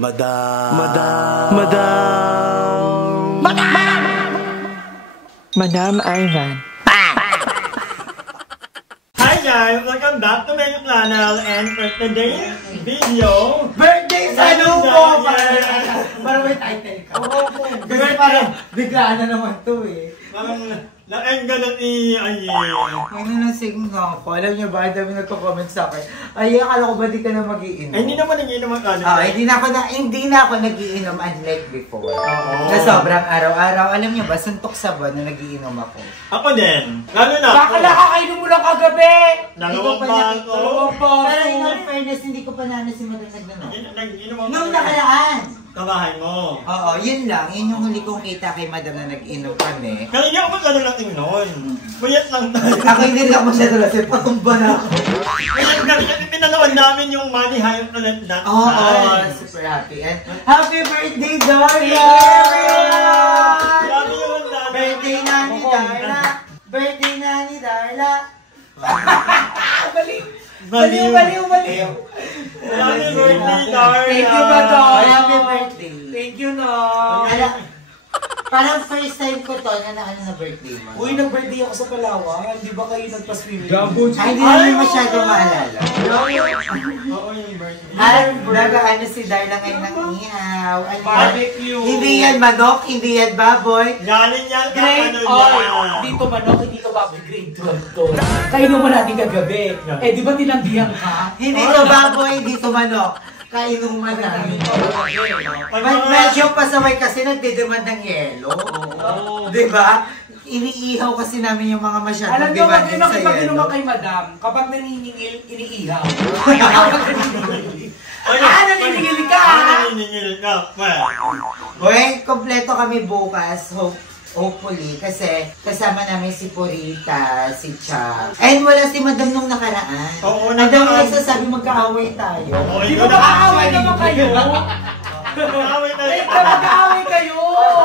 Madam. Madam Ivan. Hi guys! Welcome back to my channel and for today's video, Birthday sa lumo! Parang may title ka. Kasi parang biglaan na naman to eh. parang naengga ng i-ay. Ano na signal ko? Alam niyo ba, dami nagko-comment sa akin. Ay, akala ko ba di ka na mag-iinom? Ay, hindi naman nag-iinom ang kalit. Hindi na ako nag-iinom unlike before. Na sobrang araw-araw. Alam niyo ba, suntok sa buwan na nag-iinom ako. Ako din. Lalo na ako. Baka nakakainom mo lang kagabi! Dalawang baso. Pero in all fairness, hindi ko pa nanasin nagdano. Nag-iinom ako. Nung nakaraan! Kabahay mo. Oo, yun lang. Yun yung huli kong kita kay madam na nag-inom kami. Kaya hindi ako masyado natin nun. Mayat lang tayo. Ako hindi rin ako masyado kasi patumba na ako. Kasi pinanood namin yung Money High ulit na. Oo, super happy. And happy birthday, Darla! Grabe yun, Darla. Birthday na ni Darla! Birthday na ni Darla! Baliw! Happy birthday, Darla. Thank you, madam. Happy birthday! Thank you, no. Parang first time ko to na na birthday mo. Uy, nag-birthday ako sa Palawan. Di ba kayo nagpa-swimming? Ay, hindi namin masyado maalala. Oo, yung birthday. At nag-ano si Darla ngayon ng ihaw. Barbecue. Hindi yan manok, hindi yan baboy. Galing yan ka, Grade ano all. Dito manok, hindi to baboy. Grade 12 to. Kainom mo natin kagabi. Eh, di ba tinanggihan ka? Hindi to baboy, hindi to manok. Kainuman namin. Medyo pasaway kasi nagdedemand ng yelo. Diba? Iniihaw kasi namin yung mga masyadong Alam niyo, demanding sa kapag yelo. inuman kay madam, kapag naniningil, iniihaw. Naniningil ka! Naniningil ka. Uy, kompleto kami bukas. Hopefully, kasi kasama namin si Purita, si Cha. And wala si Madam nung nakaraan. Oo, Madam nagsasabi magkaaway tayo. Di ba mag-aaway naman kayo? Mag-aaway tayo. Mag-aaway kayo!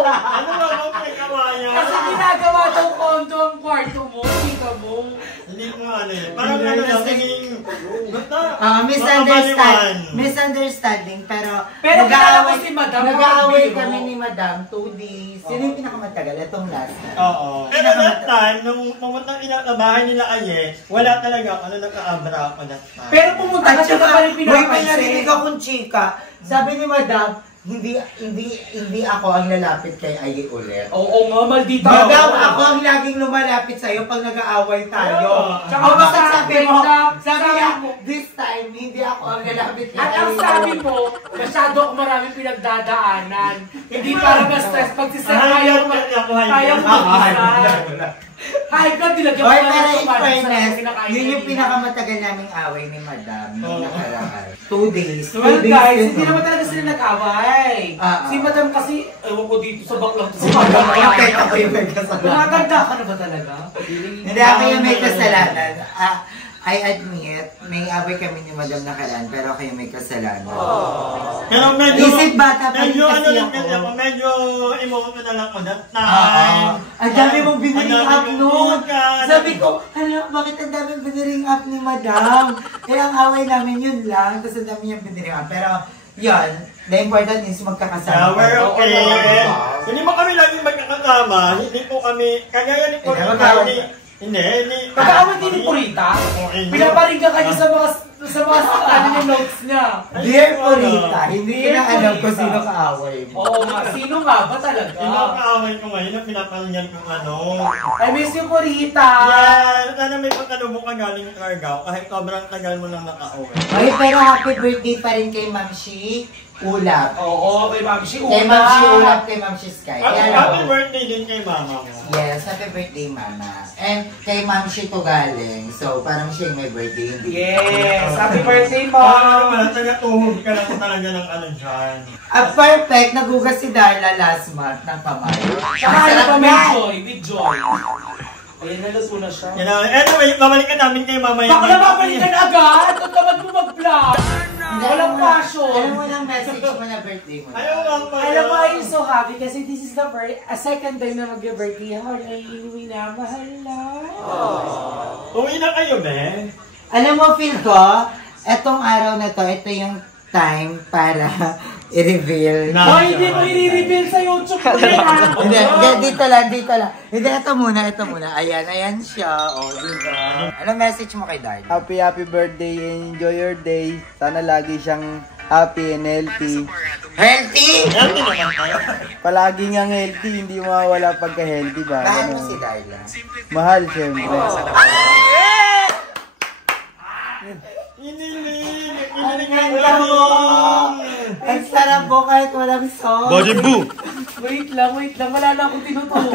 Ano ba ang pinag-awayan? Kasi ginagawa daw kondo ang kwarto mo, kita mo. Hindi mo ano eh. Parang ano lang, naging... Misunderstanding, pero kilala ko si Madam. nag-aaway kami ni Madam 2 days. Yun yung pinakamatagal, itong last time. Oo. Pero that time, nung pumunta sa bahay nila Aye, wala talaga ano nagka-abra ako that time. Pero pumunta ka siya ka pa rin may pinapansin. narinig akong chika. Sabi ni Madam, hindi ako ang lalapit kay Aye ulit. Oo nga, maldita Madam, ako ang laging lumalapit sa'yo pag nag-aaway tayo. Tsaka O bakit sabi mo, sabi niya, mo, this time, hindi ako ang lalapit kay at ang Aye. sabi mo, masyado ako maraming pinagdadaanan. Hindi para ma-stress pag si Sir ayaw mo mag-isa. High blood, nilagyan Oy, mo pero lang in fairness, yun yung pinakamatagal naming away ni Madam nung nakaraan. 2 days. Well guys, hindi naman talaga sila nag-away. Si Madam kasi, ewan ko dito sa baklang to sa Madam. Ako yung may kasalanan. Magaganda ka na ba talaga? Hindi ako yung may kasalanan. I admit, may away kami ni Madam nakaraan, pero ako yung may kasalanan. Pero medyo... Isip bata pa rin medyo ano kasi lang kasi ako. ako, medyo emotional ako that time. Ang dami mong biniring Ang up dami noon. kong bukas. Sabi ko, bakit ang daming biniring up ni Madam? Eh, ang away namin yun lang, tapos ang dami niyang biniring up. Pero, yun, the important is magkakasama. Yeah, we're okay. Hindi mo kami laging magkakasama. Hindi po kami, kagaya ni Purita. Hindi. Pagkaaway din ni Purita, pinaparinggan kayo sa mga notes niya. Dear Purita, hindi ko na alam kung sino kaaway mo. Oo nga, sino nga ba talaga? Yung mga kaaway ko ngayon na pinapalinggan kong ano. I miss you, Purita! Yan! Sana may pagkalubok ka galing ng Cargao kahit sobrang tagal mo lang naka-uwi. Ay, pero happy birthday pa rin kay Ma'am Shi Ulap. Oo, kay Ma'am Shi Ulap. Kay Ma'am Shi Ulap, kay Ma'am Shi Sky. Happy birthday din kay mama mo. Yes, happy birthday, Mama. And kay Ma'am Shi to galing. So, parang siya yung may birthday. Hindi. Yes! Happy birthday, Parang Mom! naman, taga-tuhog ka lang talaga ng ano dyan. Perfect, nagugas si Darla last month ng kamay. Tsaka ano pa may joy, with joy. Ayan, naluto na siya. Anyway, babalikan namin kay mama Baka na babalikan agad! Ang tamad mo mag-vlog! Walang passion! Alam mo lang message mo na birthday mo. Ayaw lang pa. Alam mo, I'm so happy kasi this is the second time na mag-birthday ako na inuwi na mahal na. Uwi na kayo, be? Alam mo, feel ko, etong araw na to, ito yung time para i-reveal. Oh, hindi mo i-reveal sa YouTube ko yan. Hindi, dito lang. Hindi, ito muna. Ayan siya. O, diba? Anong message mo kay Darla? Happy birthday and enjoy your day. Sana lagi siyang happy and healthy. Healthy? Healthy naman tayo. Palagi ngang healthy, hindi mawawala pagka-healthy ba? Mahal mo si Darla? Mahal, syempre. Iniling Ang sarap mo kahit walang sauce. Bojimbu! Wait lang. Wala na akong tinutuon.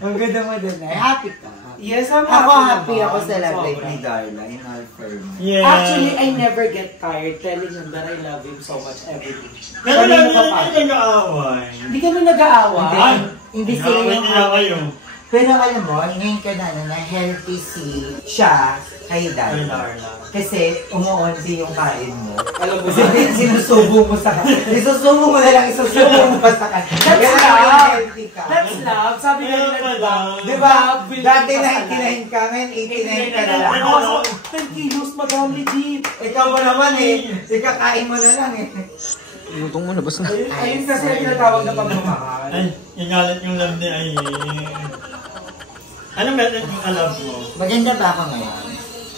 Ang ganda mo dun eh. Happy ka. Yes, I'm Happy ako celebrate ni Darla in all fairness. Yeah. Actually, I never get tired telling him that I love him so much every day. Pero lang hindi nag-aaway. Hindi kami nag-aaway. Hindi sila yung kayo. Pero alam mo, ngayon ka na healthy siya kay Darla. Kasi umuunti yung kain mo. Alam mo Kasi sinusubo mo sa kanya. Isusubo mo na lang sa kanya. That's love. That's love. Sabi nga nila, diba? Dati 99 ka, ngayon 89 ka na lang. Ako, 10 kilos, madam, legit. Ikaw mo naman eh. Ikakain mo na lang eh. Lutong mo, labas na. Ayun kasi ang tinatawag na pagmamahal. Ay, ingalat yung love ni Ay. Ano meron yung kalab mo? Maganda ba ako ngayon?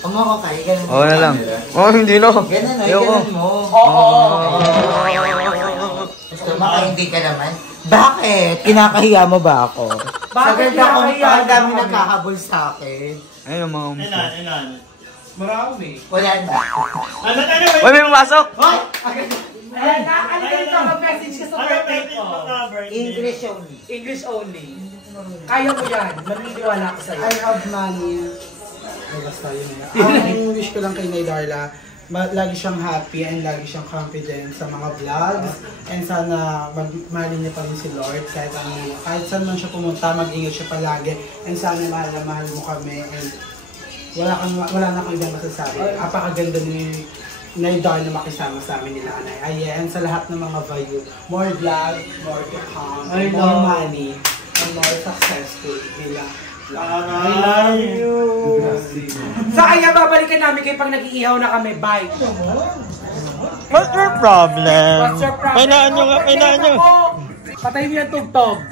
Umuko ka, ganun mo. Oo na lang. Oh, hindi na. Ganun o, ganun mo. Oo. Gusto mo ka, hindi ka naman. Bakit? Kinakahiya mo ba ako? Sa ganda ko, ang dami nagkakabol sa akin. Ayun, mga Ilan? Marami. Wala na. Ano? Uy, may pumasok! Hoy! Ayan, nakakalimutan ko mag-message ka sa birthday ko. English only. English only. Kaya mo yan. Maniniwala ko sa'yo. I have money. Ay, basta yun na. Ang wish ko lang kay Nay Darla, lagi siyang happy and lagi siyang confident sa mga vlogs. And sana mahalin niya pa rin si Lord kahit saan man siya pumunta, mag-ingat siya palagi. And sana mahal na mahal mo kami. And wala na akong ibang masasabi. Apakaganda ni Nay Darla na makisama sa amin nila Anay. And sa lahat ng mga value, more vlog, more to come, more money, and more successful bilang I love you. Sa kaya babalikan namin kayo pag nag-iihaw na kami. Bye. What's your problem? What's your problem? Painaan nyo. Patayin niyo yung tugtog.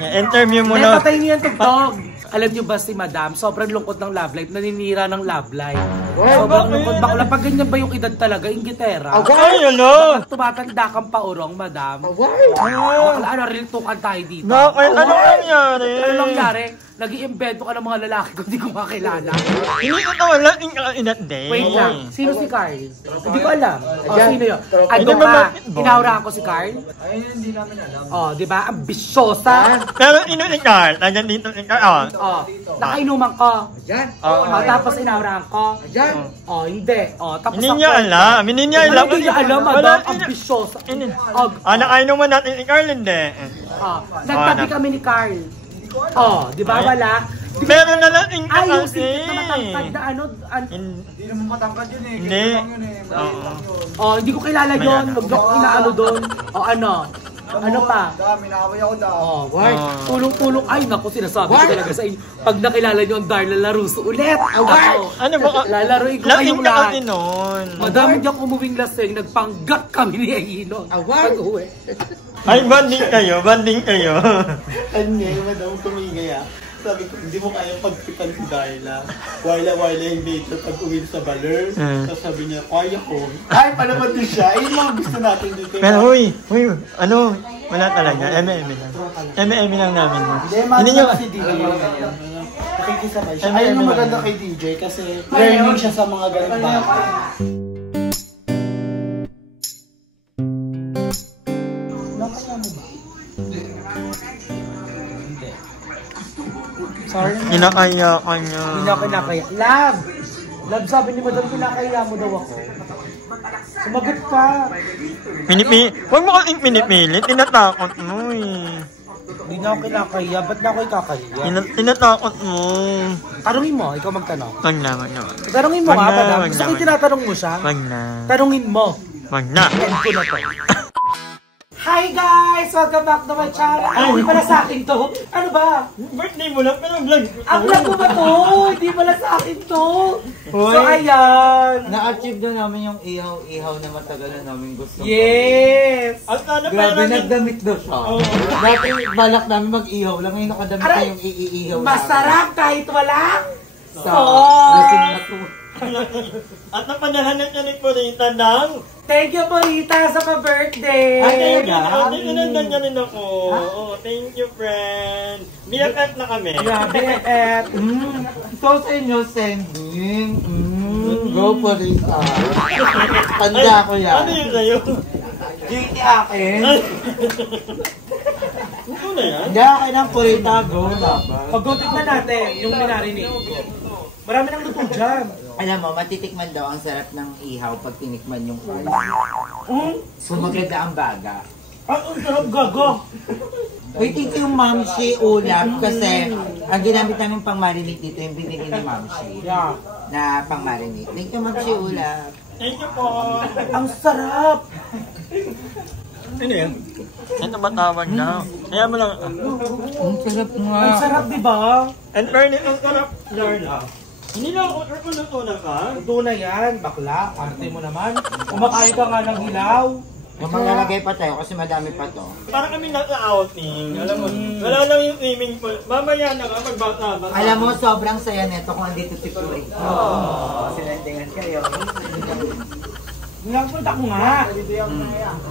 Interview mo na. Patayin niyo yung tugtog. Alam niyo ba si Madam, sobrang lungkot ng love life, naninira ng love life. Sobrang lungkot bakla. Pag ganyan ba yung edad talaga, ingitera? Ay, ano? Pag tumatanda kang paurong, Madam. Bakla, ano, real tukan tayo dito. Ano nangyari? Ano nangyari? Nag-i-invento ka ng mga lalaki ko, hindi ko makilala. Hindi ko wala in that day. Wait lang, sino si Carl? Hindi ko alam. O, sino yun? Ano ka? Inaurahan ko si Carl? Ayun, hindi namin alam. O, di ba? Ambisyosa. Pero ni Carl, nandiyan dito ni Carl. O, nakainuman ko. Diyan. O, tapos inaurahan ko. Diyan. O, hindi. O, tapos Hindi niya alam. Hindi niya alam. Hindi niya alam, Madam. Ambisyosa. Nakainuman natin ni Carl, hindi. O, nagtabi kami ni Carl. Oh, di ba wala? Meron na lang yung Ay, yung sikit na matangkad na ano. Hindi naman matangkad yun eh. Hindi. Oh, hindi ko kilala yun. Huwag ko inaano doon. O ano? Ano pa? Minaway ako daw. Oh, why? Tulong-tulong. Ay, naku, sinasabi ko talaga sa inyo. Pag nakilala nyo ang Darla Laruso ulit. Ano ba? Lalaroin ko Lasing kayong ka lahat. kasi nun. Madami diyang umuwing lasing. Nagpanggap kami ni Eino. Pag-uwi. Ay, banding kayo. Kanya, madam tumigay ah. Sabi ko, hindi mo kayang pagpitan si Darla. Wala yung nature pag uwi sa baler. Tapos sabi niya, kaya ko. Ay, palaman din siya. Ayun mga gusto natin dito. Pero huy, ano, wala talaga. M&M lang. M&M lang namin. Hindi niyo kasi DJ. Nakikisabay siya. Ayun yung maganda kay DJ kasi learning siya sa mga ganang bagay. Sorry. Kinakaya ka niya. Hindi na kinakaya. Love! Love, sabi ni Madam, kinakaya mo daw ako. Sumagot ka. Huwag mo kasing pinipilit. Tinatakot mo eh. Hindi na ako kinakaya. Ba't na ako ikakaya? Tinatakot mo. Tanungin mo, ikaw magtanong. Wag na. Tanungin mo nga, Madam. Gusto ko tinatanong mo siya. Wag na. Tanungin mo. Wag na. End ko na to. Hi guys! Welcome back to my channel. Ay, hindi pala sa akin to. Ano ba? Birthday mo lang, pero vlog. Ang vlog ko ba to? Hindi pala sa akin to. So ayan. Na-achieve na namin yung ihaw-ihaw na matagal na namin gusto. Yes! At sana Grabe, nagdamit daw siya. Oo. Dati balak namin mag-ihaw lang, ngayon nakadamit na yung iihaw namin. Masarap kahit walang Lasing na to. At napadalahan niya ni Purita ng... Thank you, Morita, sa pa-birthday. Ay, Tinandan niya rin ako. Oh, thank you, friend. BFF na kami. Grabe, et. Ito sa inyo, sending. Go Purita. Tanda ko yan. Ano yun sa'yo? GT akin. Ano na yan? Hindi akin ang Purita. Go laban. Pag-gotik na natin, yung minarinig ko. Marami nang luto dyan. Alam mo, matitikman daw ang sarap ng ihaw pag tinikman yung ulo. Kung maganda ang baga. Ang sarap gago. Uy, thank you, Mamshi Ulap. Kasi ang ginamit namin pang marinate dito yung binili ni Mamshi. Yeah. Na pang marinate. Thank you, Mamshi Ulap. Thank you po. Ang sarap. Ano yan? Ito ba tawag na? Kaya mo lang. Ang sarap nga. Ang sarap, di ba? And fairness, ang sarap, Darla. Hindi lang ako luto na ka. Luto na yan, bakla. Arte mo naman. Kumakain ka nga ng hilaw. Yung maglalagay pa tayo kasi madami pa to. Para kami nasa outing. Alam mo, wala lang yung swimming pool. Mamaya na ka, magbata. Alam mo, sobrang saya neto kung andito si Puri. Sinendingan kayo. Nagpunta ko nga.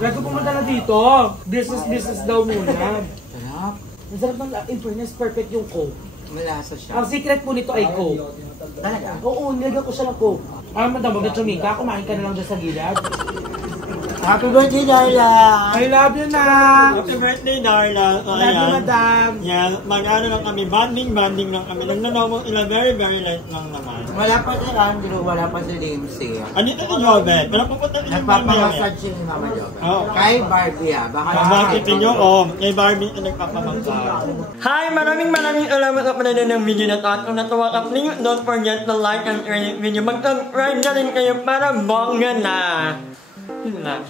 Lagi pumunta na dito. Business daw muna. Sarap. Ang sarap ng, in fairness, perfect yung Coke. Malasa siya. Ang secret po nito ay Coke. Talaga? Oo, nilagyan ko siya ng Coke. Madam, mag-chumika, kumain ka na lang dyan sa gilid. Happy birthday, Darla! I love you na! Happy birthday, Darla. So, Love you, ayan. madam! Yan, mag-ano lang kami, bonding lang kami. Nagnanawang ila very late lang naman. Wala pa si Andrew, wala pa si Lindsay. Andito si Jovet, pero pupunta din yung Nagpapamassage si Mama Joven. Oo. Kay Barbie baka Bakit nyo? Oh, kay Barbie na nagpapamangsa. Hi! Maraming salamat sa panonood ng video na to. At kung natuwa ka, please don't forget to like and share this video. Mag-subscribe na rin kayo para bongga na. Yun lang.